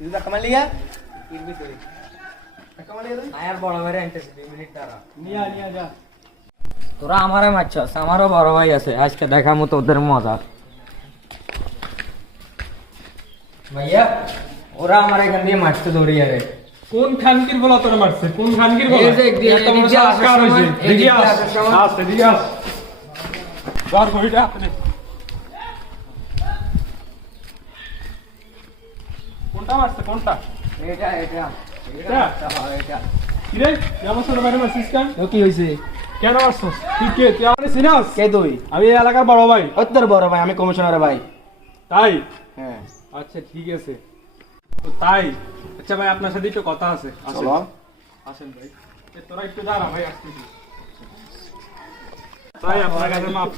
তুই ধাক্কা মারলি গা আয়ার বড় ভাই আনতেছে 2 মিনিট দাঁড়া নিয়া যা তোরা আমারে মারছস আমারও বড় ভাই আছে আজকে দেখামু তোদের মজা ভাইয়া ওরা আমার এখান দিয়ে মারতে দৌড়িয়ে রে কোন খানকির বলা তোরা মারছে কোন খানকির বলা এই যে এত বড় সংস্কার হইছে দেখি আস দেখি আস বার কইটা আপনি কোনটা মারছে কোনটা এটা এটা এটা কি রে আমার ছোট ভাই মারছিস কেন ও কি হইছে কেন মারছিস তুই কে তুই আমারে চিনাস কে তুই আমি এই এলাকার বড় ভাই তোর বড় ভাই আমি কমিশনার ভাই তাই হ্যাঁ আচ্ছা ঠিক আছে তো তাই আচ্ছা ভাই আপনার সাথে একটু কথা আছে আসেন চলো আসেন ভাই তোরা একটু দাঁড়া ভাই আসতেছি তাই আপনার কাছে মাপ